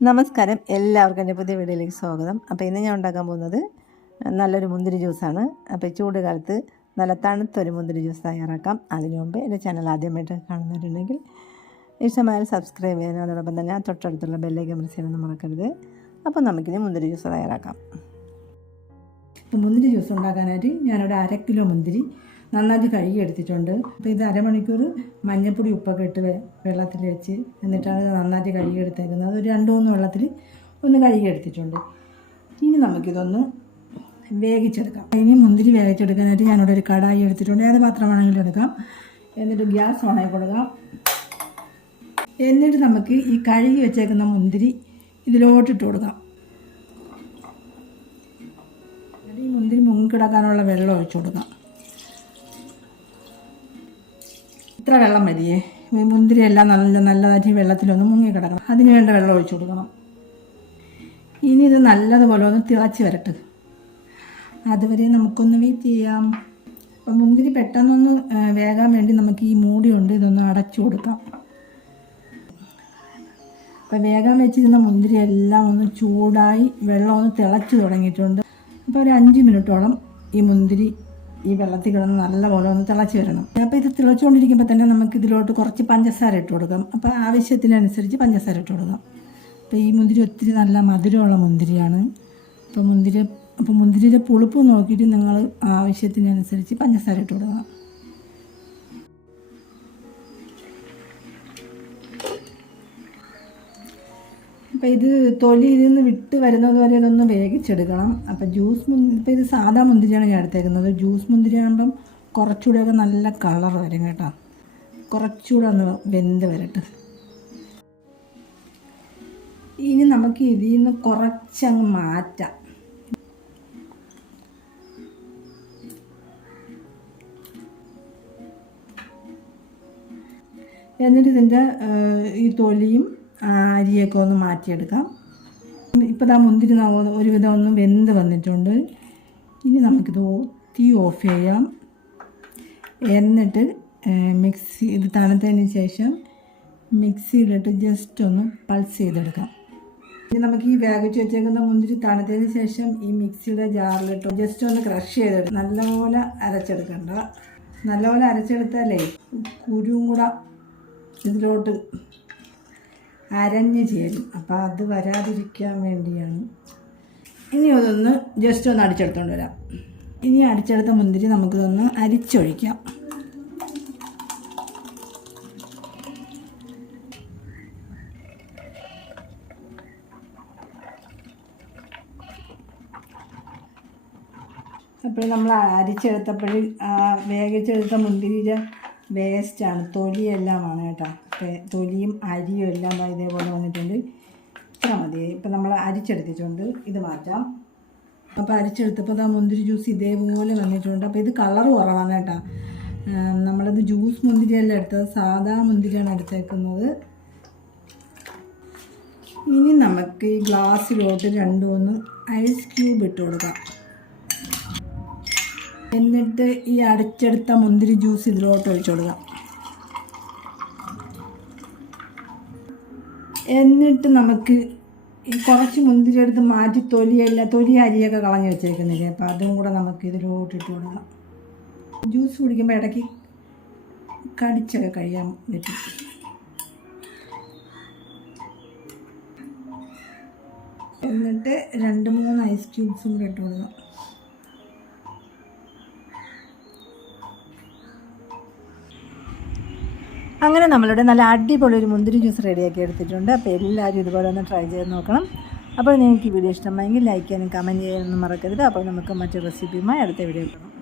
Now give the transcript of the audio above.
നമസ്കാരം. എല്ലാവർക്കും എന്റെ പുതിയ വീഡിയോയിലേക്ക് സ്വാഗതം. അപ്പോൾ ഇന്ന് ഞാൻ ഉണ്ടാക്കാൻ പോകുന്നത് നല്ലൊരു മുന്തിരി ജ്യൂസാണ്. അപ്പോൾ ചൂട് കാലത്ത് നല്ല തണുത്തൊരു മുന്തിരി ജ്യൂസ് തയ്യാറാക്കാം. അതിനു മുമ്പ് എന്റെ ചാനൽ ആദ്യമായിട്ട് കാണുന്നവരുണ്ടെങ്കിൽ ഇഷ്ടമായാൽ സബ്സ്ക്രൈബ് ചെയ്യാനും അതോടൊപ്പം തന്നെ തൊട്ടടുത്തുള്ള ബെല്ലേക്ക് പ്രസ് ചെയ്യാനൊന്നും മറക്കരുത്. അപ്പോൾ നമുക്കിനി മുന്തിരി ജ്യൂസ് തയ്യാറാക്കാം. മുന്തിരി ജ്യൂസ് ഉണ്ടാക്കാനായിട്ട് ഞാനിവിടെ അര കിലോ മുന്തിരി നന്നായിട്ട് കഴുകി എടുത്തിട്ടുണ്ട്. അപ്പോൾ ഇത് അരമണിക്കൂർ മഞ്ഞൾപ്പൊടി ഉപ്പൊക്കെ ഇട്ട് വെള്ളത്തിൽ വെച്ച് എന്നിട്ടാണ് നന്നായിട്ട് കഴുകി എടുത്തേക്കുന്നത്. അത് രണ്ട് മൂന്ന് വെള്ളത്തിൽ ഒന്ന് കഴുകി എടുത്തിട്ടുണ്ട്. ഇനി നമുക്കിതൊന്ന് വേവിച്ചെടുക്കാം. ഇനി മുന്തിരി വേവിച്ചെടുക്കാനായിട്ട് ഞാനിവിടെ ഒരു കടായി എടുത്തിട്ടുണ്ട്. ഏത് പാത്രമാണെങ്കിലും എടുക്കാം. എന്നിട്ട് ഗ്യാസ് ഓണായി കൊടുക്കാം. എന്നിട്ട് നമുക്ക് ഈ കഴുകി വെച്ചേക്കുന്ന മുന്തിരി ഇതിലോട്ടിട്ട് കൊടുക്കാം. ഈ മുന്തിരി മുങ്ങിക്കിടക്കാനുള്ള വെള്ളം ഒഴിച്ചു കൊടുക്കാം. ഇത്ര വെള്ളം മതിയേ മുന്തിരി എല്ലാം നല്ല നല്ലതായിട്ട് ഈ വെള്ളത്തിലൊന്ന് മുങ്ങി കിടക്കണം. അതിന് വേണ്ട വെള്ളം ഒഴിച്ചു കൊടുക്കണം. ഇനി ഇത് നല്ലതുപോലെ ഒന്ന് തിളച്ച് വരട്ടെ. അതുവരെ നമുക്കൊന്ന് വെയിറ്റ് ചെയ്യാം. അപ്പം മുന്തിരി പെട്ടെന്നൊന്ന് വേകാൻ വേണ്ടി നമുക്ക് ഈ മൂടി കൊണ്ട് ഇതൊന്ന് അടച്ചു കൊടുക്കാം. അപ്പം വേഗം വെച്ചിരുന്ന മുന്തിരി എല്ലാം ഒന്ന് ചൂടായി വെള്ളം ഒന്ന് തിളച്ച് തുടങ്ങിയിട്ടുണ്ട്. അപ്പോൾ ഒരു അഞ്ച് മിനിറ്റോളം ഈ മുന്തിരി ഈ വെള്ളത്തിൽ കിടന്ന് നല്ലപോലെ ഒന്ന് തിളച്ച് വരണം. അപ്പോൾ ഇത് തിളച്ചുകൊണ്ടിരിക്കുമ്പോൾ തന്നെ നമുക്ക് ഇതിലോട്ട് കുറച്ച് പഞ്ചസാര ഇട്ട് കൊടുക്കാം. അപ്പോൾ ആവശ്യത്തിനനുസരിച്ച് പഞ്ചസാര ഇട്ട് കൊടുക്കാം. അപ്പോൾ ഈ മുന്തിരി ഒത്തിരി നല്ല മധുരമുള്ള മുന്തിരിയാണ്. അപ്പോൾ മുന്തിരി അപ്പോൾ മുന്തിരിയുടെ പുളിപ്പ് നോക്കിയിട്ട് നിങ്ങൾ ആവശ്യത്തിനനുസരിച്ച് പഞ്ചസാര ഇട്ട് കൊടുക്കണം. അപ്പോൾ ഇത് തൊലി ഇതിൽ നിന്ന് വിട്ട് വരുന്നത് വരെ ഇതൊന്ന് വേഗിച്ചെടുക്കണം അപ്പോൾ ജ്യൂസ് മുന്തിരി ഇപ്പോൾ ഇത് സാധാ മുന്തിരിയാണ് ഞാൻ എടുത്തേക്കുന്നത്. ജ്യൂസ് മുന്തിരി ആകുമ്പം കുറച്ചുകൂടെയൊക്കെ നല്ല കളർ വരും കേട്ടോ. കുറച്ചുകൂടെ ഒന്ന് വെന്ത് വരട്ടെ. ഇനി നമുക്ക് ഇതിൽ നിന്ന് കുറച്ചങ്ങ് മാറ്റാം. എന്നിട്ട് ഇതിന്റെ ഈ തൊലിയും അരിയൊക്കെ ഒന്ന് മാറ്റിയെടുക്കാം. ഇപ്പോൾ ദാ മുന്തിരി ഒരുവിധം ഒന്ന് വെന്ത് വന്നിട്ടുണ്ട്. ഇനി നമുക്കിത് തീ ഓഫ് ചെയ്യാം. എന്നിട്ട് മിക്സി ഇത് തണുത്തതിന് ശേഷം മിക്സിയിലിട്ട് ജസ്റ്റ് ഒന്ന് പൾസ് ചെയ്തെടുക്കാം. ഇനി നമുക്ക് ഈ വേവിച്ച് വെച്ചേക്കുന്ന മുന്തിരി തണുത്തതിന് ശേഷം ഈ മിക്സിയുടെ ജാറിലിട്ട് ജസ്റ്റ് ഒന്ന് ക്രഷ് ചെയ്തെടുക്കാം നല്ലപോലെ അരച്ചെടുക്കണ്ട. നല്ലപോലെ അരച്ചെടുത്താലേ കുരുവും കൂടെ ഇതിലോട്ട് അരഞ്ഞ് ചേരും. അപ്പോൾ അത് വരാതിരിക്കാൻ വേണ്ടിയാണ്. ഇനി അതൊന്ന് ജസ്റ്റ് ഒന്ന് അടിച്ചെടുത്തോണ്ട് വരാം. ഇനി അടിച്ചെടുത്ത മുന്തിരി നമുക്കിതൊന്ന് അരിച്ചൊഴിക്കാം. അപ്പോൾ നമ്മൾ അരിച്ചെടുത്തപ്പോൾ വേവിച്ചെടുത്ത മുന്തിരിയുടെ വേസ്റ്റാണ്. തൊലിയെല്ലാമാണ് കേട്ടോ. തൊലിയും അരിയും എല്ലാം ഇതേപോലെ വന്നിട്ടുണ്ട്. ഇത്ര മതി. ഇപ്പം നമ്മൾ അരിച്ചെടുത്തിട്ടുണ്ട്. ഇത് മാറ്റാം. അപ്പോൾ അരിച്ചെടുത്തപ്പോൾ ആ മുന്തിരി ജ്യൂസ് ഇതേപോലെ വന്നിട്ടുണ്ട്. അപ്പോൾ ഇത് കളർ കുറവാണ് കേട്ടോ. നമ്മളത് ജ്യൂസ് മുന്തിരിയല്ല എടുത്തത്. സാധാ മുന്തിരിയാണ് എടുത്തേക്കുന്നത്. ഇനി നമുക്ക് ഈ ഗ്ലാസ്സിലോട്ട് രണ്ടു മൂന്ന് ഐസ് ക്യൂബ് ഇട്ട് കൊടുക്കാം. എന്നിട്ട് ഈ അടച്ചെടുത്ത മുന്തിരി ജ്യൂസ് ഇതിലോട്ട് ഒഴിച്ചു കൊടുക്കാം. എന്നിട്ട് നമുക്ക് കുറച്ച് മുന്തിരി എടുത്ത് മാറ്റി തൊലിയല്ല തൊലി അരിയൊക്കെ കളഞ്ഞ് വെച്ചേക്കുന്നില്ലേ? അപ്പോൾ അതും കൂടെ നമുക്ക് ഇതിലോട്ട് ഇട്ട് കൊടുക്കാം. ജ്യൂസ് കുടിക്കുമ്പോൾ ഇടയ്ക്ക് കടിച്ചൊക്കെ കഴിയാൻ പറ്റും. എന്നിട്ട് രണ്ട് മൂന്ന് ഐസ് ക്യൂബ്സും കൂടെ ഇട്ട് കൊടുക്കാം. അങ്ങനെ നമ്മളുടെ നല്ല അടിപൊളി ഒരു മുന്തിരി ജ്യൂസ് റെഡിയാക്കി എടുത്തിട്ടുണ്ട്. അപ്പോൾ എല്ലാവരും ഇതുപോലെ ഒന്ന് ട്രൈ ചെയ്ത് നോക്കണം. അപ്പോൾ നിങ്ങൾക്ക് ഈ വീഡിയോ ഇഷ്ടമായെങ്കിൽ ലൈക്ക് ചെയ്യാനും കമന്റ് ചെയ്യാനൊന്നും മറക്കരുത്. അപ്പോൾ നമുക്ക് മറ്റു റെസിപ്പിയുമായി അടുത്ത വീഡിയോ കാണാം.